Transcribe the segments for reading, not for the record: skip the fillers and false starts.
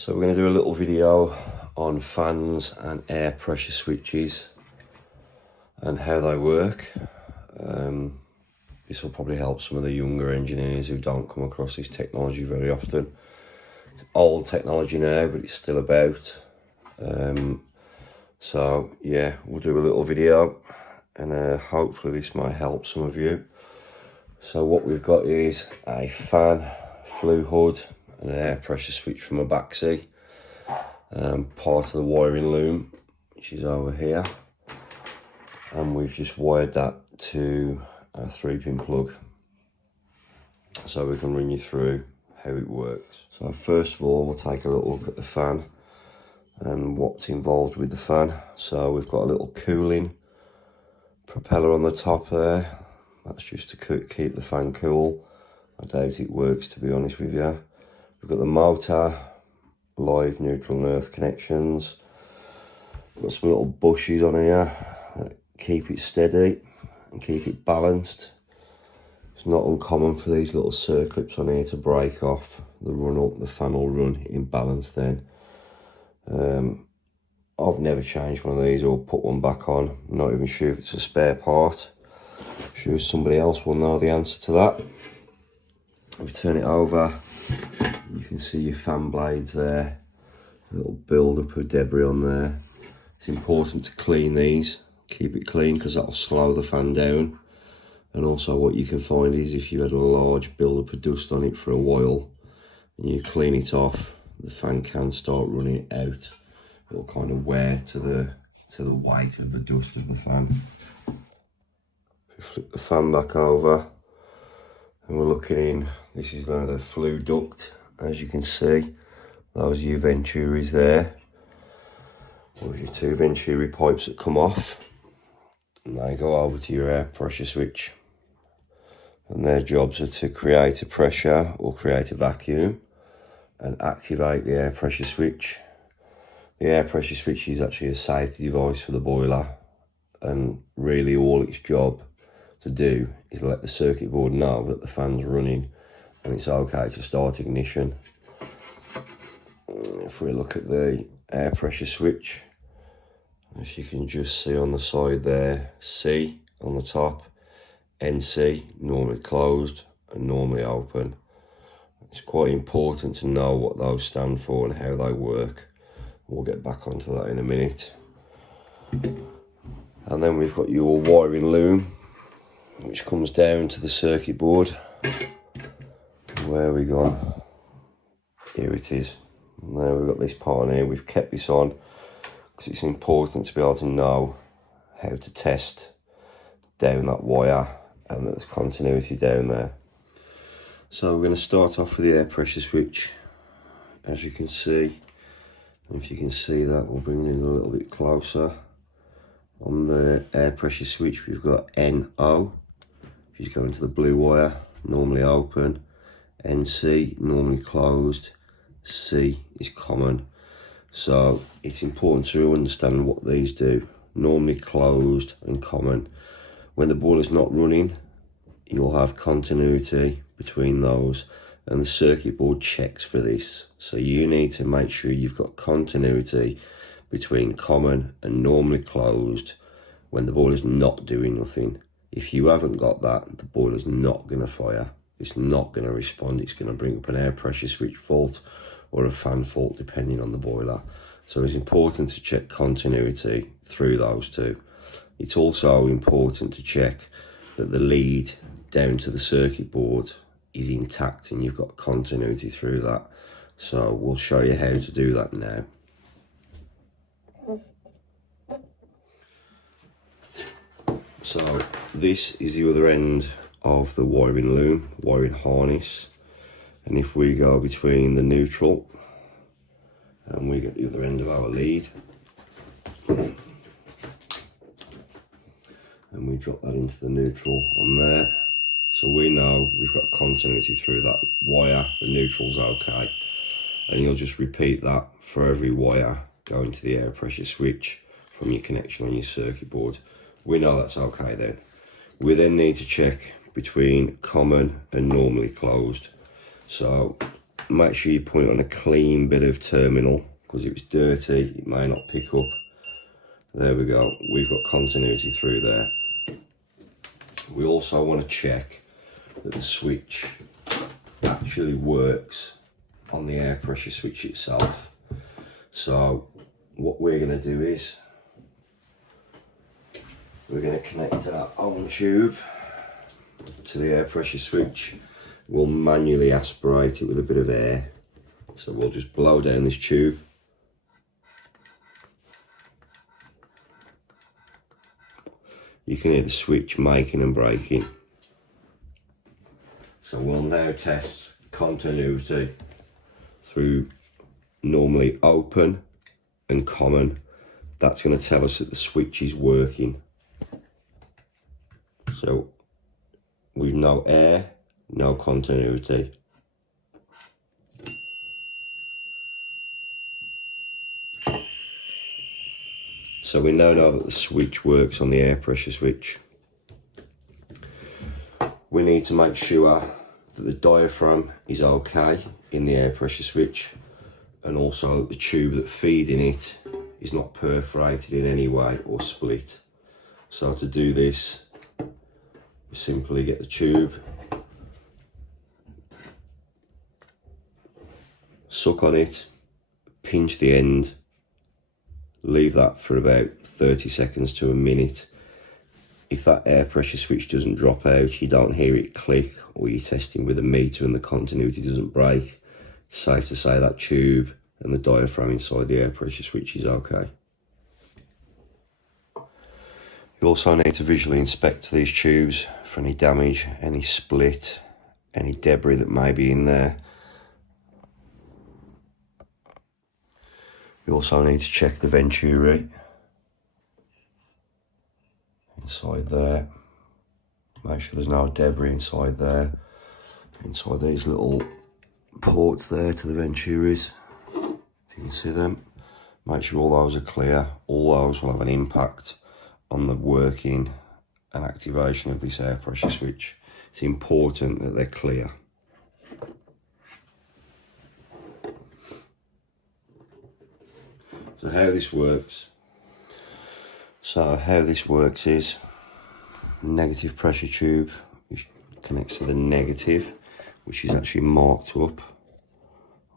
So we're going to do a little video on fans and air pressure switches and how they work. This will probably help some of the younger engineers who don't come across this technology very often. It's old technology now, but it's still about. So yeah, we'll do a little video and hopefully this might help some of you. So what we've got is a fan, flue hood and an air pressure switch from a Baxi. Part of the wiring loom, which is over here. And we've just wired that to a 3-pin plug. So we can run you through how it works. So first of all, we'll take a little look at the fan and what's involved with the fan. So we've got a little cooling propeller on the top there. That's just to keep the fan cool. I doubt it works, to be honest with you. We've got the motor, live, neutral and earth connections. We've got some little bushes on here that keep it steady and keep it balanced. It's not uncommon for these little circlips on here to break off. The run up, the fan will run in balance then. I've never changed one of these or put one back on. I'm not even sure if it's a spare part. I'm sure somebody else will know the answer to that. If you turn it over, you can see your fan blades there. A little build up of debris on there. It's important to clean these, keep it clean because that'll slow the fan down. And also what you can find is if you had a large build up of dust on it for a while and you clean it off, the fan can start running out. It'll kind of wear to the weight of the dust of the fan. Flip the fan back over and we're looking in. This is now the flue duct. As you can see, those are your venturis there. Those are your 2 venturi pipes that come off and they go over to your air pressure switch, and their jobs are to create a pressure or create a vacuum and activate the air pressure switch. The air pressure switch is actually a safety device for the boiler, and really all its job to do is let the circuit board know that the fan's running and it's okay to start ignition. If we look at the air pressure switch, if you can just see on the side there, C on the top, NC, normally closed and normally open. It's quite important to know what those stand for and how they work. We'll get back onto that in a minute. And then we've got your wiring loom, which comes down to the circuit board. Where we gone? Here it is. Now we've got this part on here. We've kept this on because it's important to be able to know how to test down that wire and that there's continuity down there. So we're going to start off with the air pressure switch. As you can see, if you can see that, we'll bring it in a little bit closer. On the air pressure switch, we've got NO. If you go into the blue wire, normally open. NC, normally closed. C is common. So it's important to understand what these do. Normally closed and common. When the boiler's not running, you'll have continuity between those, and the circuit board checks for this. So you need to make sure you've got continuity between common and normally closed when the boiler's not doing nothing. If you haven't got that, the boiler's not going to fire. It's not going to respond. It's going to bring up an air pressure switch fault or a fan fault depending on the boiler. So it's important to check continuity through those two. It's also important to check that the lead down to the circuit board is intact and you've got continuity through that. So we'll show you how to do that now. So this is the other end of the wiring loom, wiring harness. And if we go between the neutral and we get the other end of our lead, and we drop that into the neutral on there, so we know we've got continuity through that wire, the neutral's okay. And you'll just repeat that for every wire going to the air pressure switch from your connection on your circuit board. We know that's okay then. We then need to check between common and normally closed. So make sure you put it on a clean bit of terminal, because if it's dirty it may not pick up. There we go, we've got continuity through there. We also want to check that the switch actually works on the air pressure switch itself. So what we're going to do is we're going to connect our own tube to the air pressure switch. We'll manually aspirate it with a bit of air. So we'll just blow down this tube. You can hear the switch making and breaking. So we'll now test continuity through normally open and common. That's going to tell us that the switch is working. So we've no air, no continuity. So we now know that the switch works on the air pressure switch. We need to make sure that the diaphragm is okay in the air pressure switch, and also that the tube that's feeding it is not perforated in any way or split. So to do this, we simply get the tube, suck on it, pinch the end, leave that for about 30 seconds to a minute. If that air pressure switch doesn't drop out, you don't hear it click, or you're testing with a meter and the continuity doesn't break, it's safe to say that tube and the diaphragm inside the air pressure switch is okay. You also need to visually inspect these tubes for any damage, any split, any debris that may be in there. You also need to check the venturi inside there. Make sure there's no debris inside there. Inside these little ports there to the venturis, if you can see them. Make sure all those are clear. All those will have an impact on the working and activation of this air pressure switch. It's important that they're clear. So how this works is negative pressure tube, which connects to the negative, which is actually marked up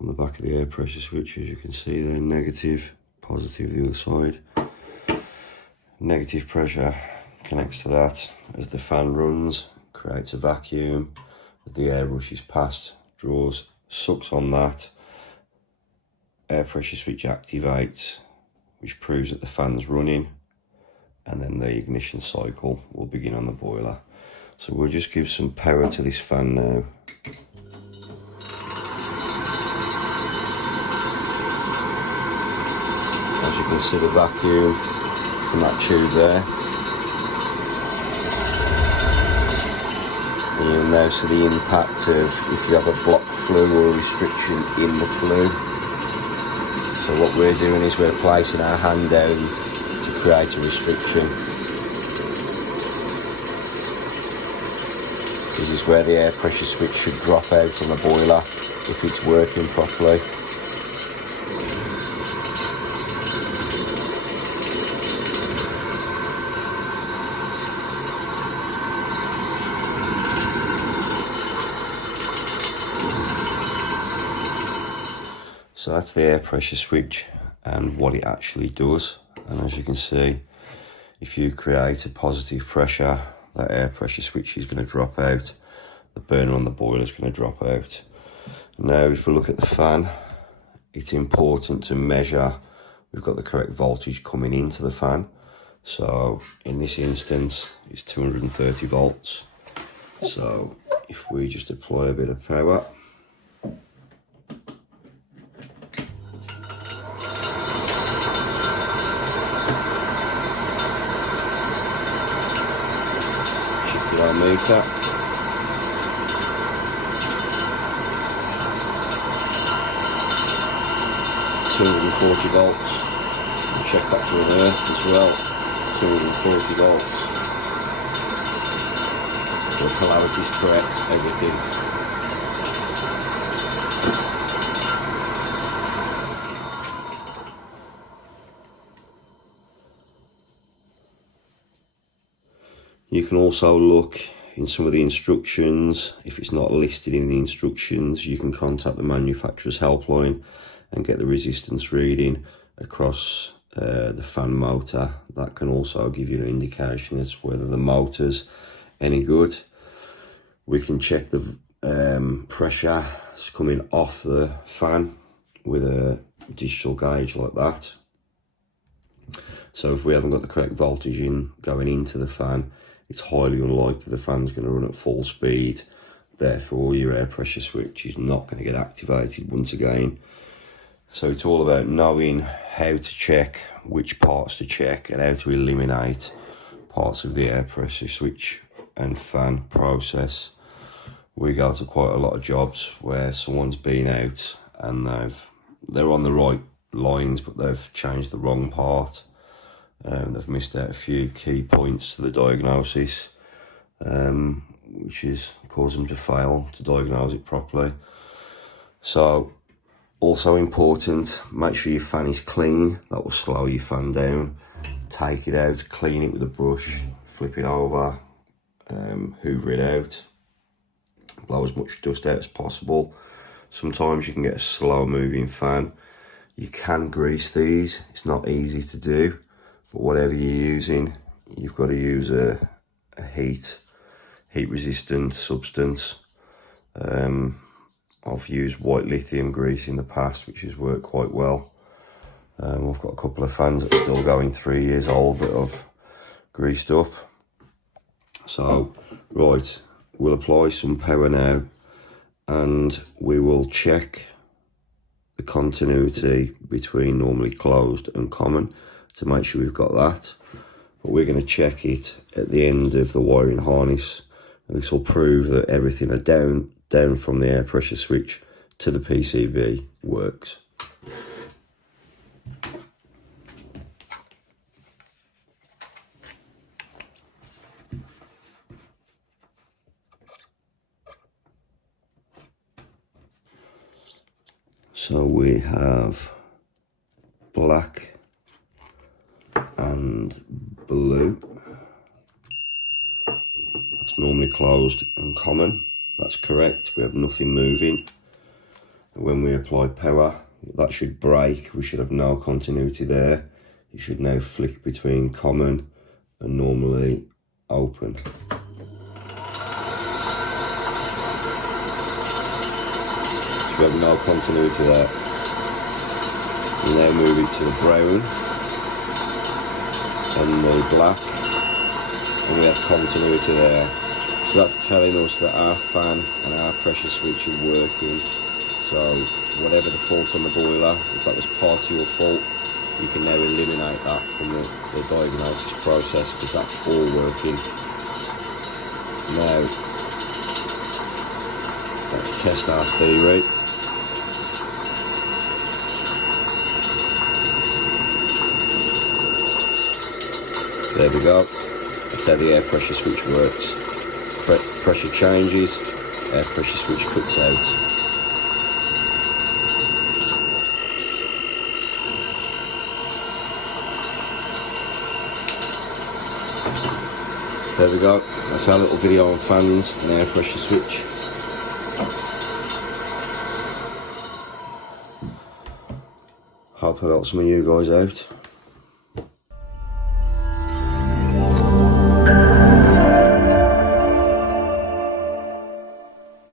on the back of the air pressure switch, as you can see there, negative, positive the other side. Negative pressure connects to that as the fan runs, creates a vacuum, as the air rushes past, draws, sucks on that, air pressure switch activates, which proves that the fan's running, and then the ignition cycle will begin on the boiler. So we'll just give some power to this fan now. As you can see, the vacuum from that tube there. And you'll now see the impact of if you have a blocked flue or a restriction in the flue. So what we're doing is we're placing our hand down to create a restriction. This is where the air pressure switch should drop out on the boiler if it's working properly. So that's the air pressure switch and what it actually does. And as you can see, if you create a positive pressure, that air pressure switch is going to drop out. The burner on the boiler is going to drop out. Now if we look at the fan, it's important to measure we've got the correct voltage coming into the fan. So in this instance, it's 230 volts. So if we just apply a bit of power, our meter, $240 volts. We'll check that to an earth as well. 240 volts. So the polarity is correct, everything. You can also look in some of the instructions. If it's not listed in the instructions, you can contact the manufacturer's helpline and get the resistance reading across the fan motor. That can also give you an indication as to whether the motor's any good. We can check the pressure coming off the fan with a digital gauge like that. So if we haven't got the correct voltage in going into the fan, it's highly unlikely the fan's going to run at full speed. Therefore, your air pressure switch is not going to get activated once again. So it's all about knowing how to check, which parts to check, and how to eliminate parts of the air pressure switch and fan process. We go to quite a lot of jobs where someone's been out and they're on the right lines, but they've changed the wrong part. They've missed out a few key points to the diagnosis, which is caused them to fail to diagnose it properly. So, also important, make sure your fan is clean. That will slow your fan down. Take it out, clean it with a brush, flip it over, hoover it out, blow as much dust out as possible. Sometimes you can get a slow moving fan. You can grease these, it's not easy to do, but whatever you're using, you've got to use a heat resistant substance. I've used white lithium grease in the past, which has worked quite well. I've got a couple of fans that are still going 3 years old that I've greased up. So, right, we'll apply some power now and we will check the continuity between normally closed and common to make sure we've got that. But we're going to check it at the end of the wiring harness. And this will prove that everything down from the air pressure switch to the PCB works. So we have black and blue. That's normally closed and common. That's correct. We have nothing moving. And when we apply power, that should break. We should have no continuity there. It should now flick between common and normally open. We have no continuity there. We now move it to the brown and the black, and we have continuity there. So that's telling us that our fan and our pressure switch are working. So whatever the fault on the boiler, if that was part of your fault, you can now eliminate that from the diagnosis process, because that's all working. Now, let's test our theory. There we go. That's how the air pressure switch works. Pressure changes, air pressure switch cuts out. There we go. That's our little video on fans and air pressure switch. Hope I helped some of you guys out.